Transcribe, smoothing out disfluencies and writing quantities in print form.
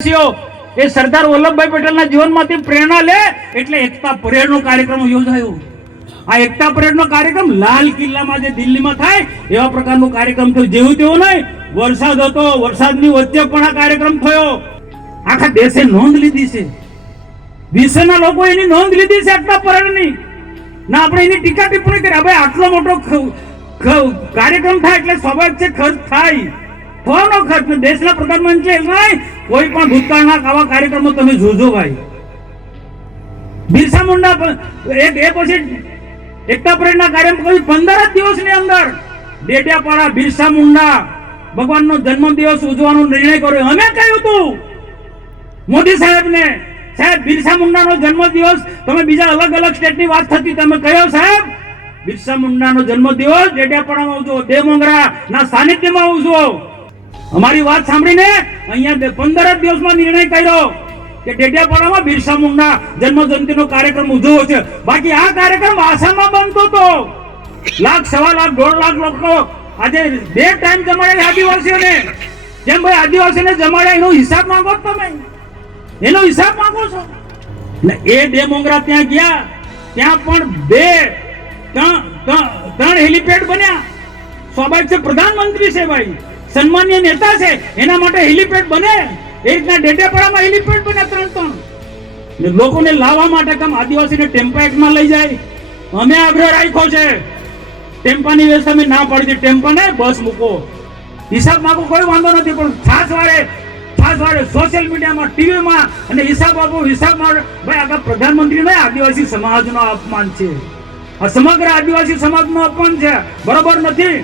એ સરદાર વલ્લભભાઈ પટેલના જીવનમાંથી પ્રેરણા લે એટલે એકતા પરેડનો કાર્યક્રમ યોજાયો। આ એકતા પરેડનો કાર્યક્રમ લાલ કિલ્લામાં જે દિલ્હીમાં થાય એવા પ્રકારનો કાર્યક્રમ થયો। જેવું તેવું નહીં, વરસાદ હતો, વરસાદની વચ્ચે પણ આ કાર્યક્રમ થયો। આખા દેશે નોંધ લીધી છે, વિશ્વના લોકો એની નોંધ લીધી છે એકતા પરેડની। ના આપણે એની ટીકા ટિપ્પણી કરી, હવે આટલો મોટો કાર્યક્રમ થાય એટલે સ્વાભાવિક છે ખર્ચ થાય, થવાનો ખર્ચ। દેશના પ્રધાનમંત્રી નહીં, કોઈ પણ ભૂતકાળના આવા કાર્યક્રમો તમે જોજો ભાઈ। બિરસા મુંડા એ પછી એકતા પરેડના કાર્યક્રમ 15 જ દિવસની અંદર ડેડિયાપાડા બિરસા મુંડા ભગવાનનો જન્મદિવસ ઉજવવાનો નિર્ણય કર્યો। અમે કહ્યું હતું મોદી સાહેબને, સાહેબ બિરસા મુંડાનો જન્મદિવસ તમે બીજા અલગ અલગ સ્ટેટની વાત થતી, તમે કહ્યો સાહેબ બિરસા મુંડાનો જન્મદિવસ ડેડિયાપાડામાં ઉજવો, દેવમોગરાના સાનિધ્યમાં ઉજવો। અમારી વાત સાંભળીને અહીંયા 15 દિવસમાં નિર્ણય કર્યો કે ડેડિયાપાડામાં બિરસા મુંડા જન્મ જયંતિનો કાર્યક્રમ ઉજવવો છે। બાકી આ કાર્યક્રમ આસામમાં બનતો હતો, લાખ, સવા લાખ, 1.5 લાખ લોકો આજે 2 ટાઈમ જમાડે આદિવાસીઓને। જેમ ભાઈ આદિવાસીને જમાડ્યા એનો હિસાબ માંગો તમે, એનો હિસાબ માંગો છો। એટલે એ દેવમોગરા ત્યાં ગયા, ત્યાં પણ 3 હેલિપેડ બન્યા। સ્વાભાવિક છે, પ્રધાનમંત્રી છે ભાઈ, સન્માનીય નેતા છે, એના માટે હેલિપેડ બને। એ રીતના ડેડિયાપાડામાં હેલિપેડ બન્યા 3। લોકોને લાવવા માટે કામ આદિવાસીને ટેમ્પા એક્ટમાં લઈ જાય। અમે આગ્રહ રાખ્યો છે, ટેમ્પાની વ્યવસ્થા અમે ના પાડી છે, ટેમ્પાને બસ મૂકો, હિસાબ માંગો, કોઈ વાંધો નથી, પણ ખાસ વારે સોશિયલ મીડિયામાં, ટીવીમાં અને હિસાબ આપો, હિસાબ માટે ભાઈ આગળ પ્રધાનમંત્રી નહીં, આદિવાસી સમાજનો અપમાન છે, આ સમગ્ર આદિવાસી સમાજનું અપમાન છે, બરોબર નથી।